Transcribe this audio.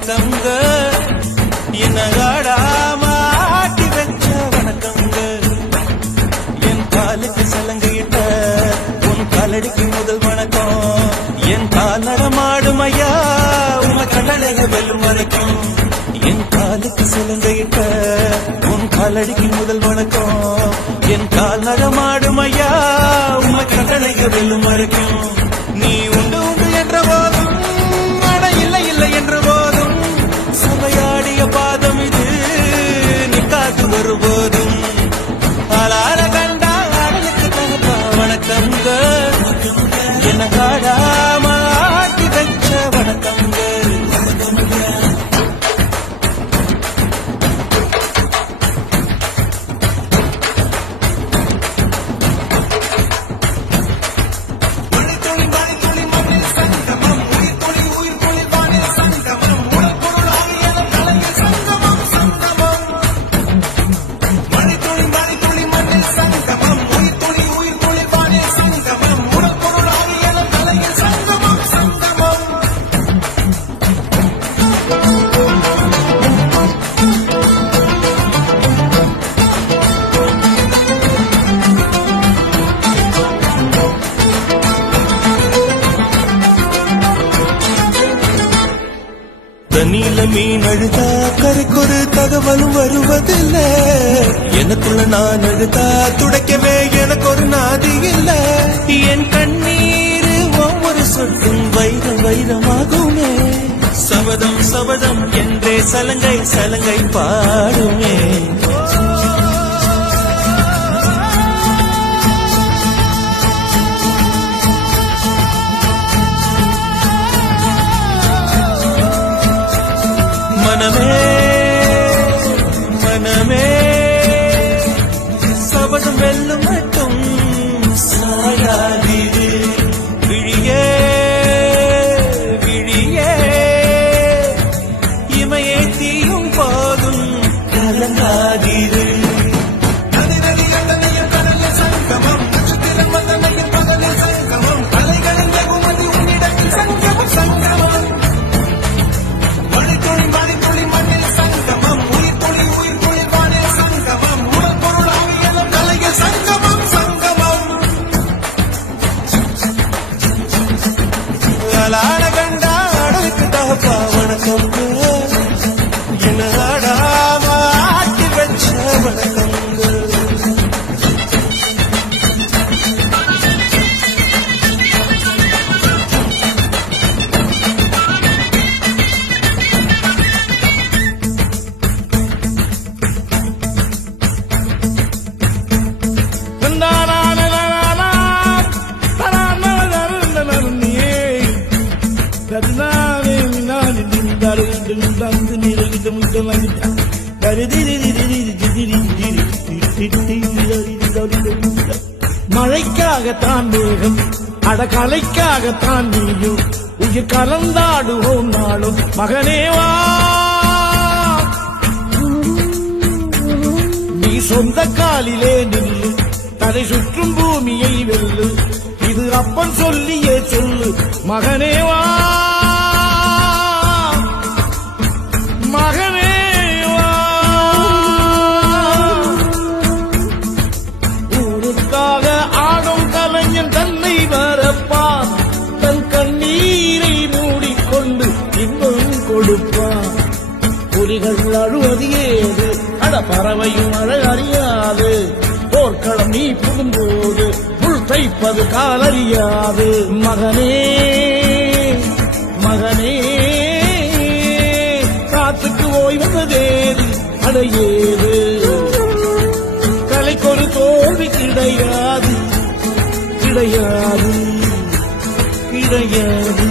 வணக்கங்க என்ன ஆடாம ஆட்டி வச்ச வணக்கங்க என் காலுக்கு சலங்கையிட்ட உன் காலடிக்கு முதல் வணக்கம் என் கால் நடமாடும் ஐயா உன் கடலைய வெல்லும் வரைக்கும் என் காலுக்கு சலங்கையிட்ட உன் காலடிக்கு முதல் வணக்கம் என் கால் நடமாடும் ஐயா உன் கடலைய வெல்லும் வரைக்கும் நீ உண்டு உண்டு என்ற போதும் அட இல்லை இல்லை என்ற போதும் சமையாடிய பாதம் இது நிக்காது வருபோதும் ஆளார கண்டா ஆடலுக்கு தகப்பா வணக்கங்க என்ன காடாம ஆட்டி வச்ச வணக்கங்க தண்ணியில மீன் அழுதா கரைக்கொரு தகவலும் வருவதில்லை எனக்குள்ள நான் அழுதா துடைக்கவே எனக்கு ஒரு நாதி இல்ல என் கண்ணீர் ஒவ்வொரு சொட்டும் வைரம் வைரமாகுமே சபதம் சபதம் என்றே சலங்கை சலங்கை பாடுமே மனமே மனமே சபதம் வெல்லும் மட்டும் சாயாதீரு விழியே விழியே இமையே தீயும் போதும் கலங்காதீரு மழைக்காகத்தான் மேகம் அடகலைக்காகத்தான் நீயும் உயிர் கலந்தாடுவோம் நாளும் மகனேவா நீ சொந்த காலிலே நில்லு தலை சுற்றும் பூமியை வெல்லு இது அப்பன் சொல்லியே சொல்லு மகனேவா மகனேவா ஊருக்காக ஆடும் கலைஞன் தன்னை வரப்பான் தன் கண்ணீரை மூடிக்கொண்டு இன்பம் கொடுப்பான் புலிகள் அழுவது ஏது அட பறவையும் அழ அறியாது போர்க்களம் நீ புகும்போது முள் தைப்பது காலறியாது மகனே மகனே காத்துக்கு ஓய்வதேது அடையேது கலைக்கொரு தோல்வி கிடையாது கிடையாது கிடையாது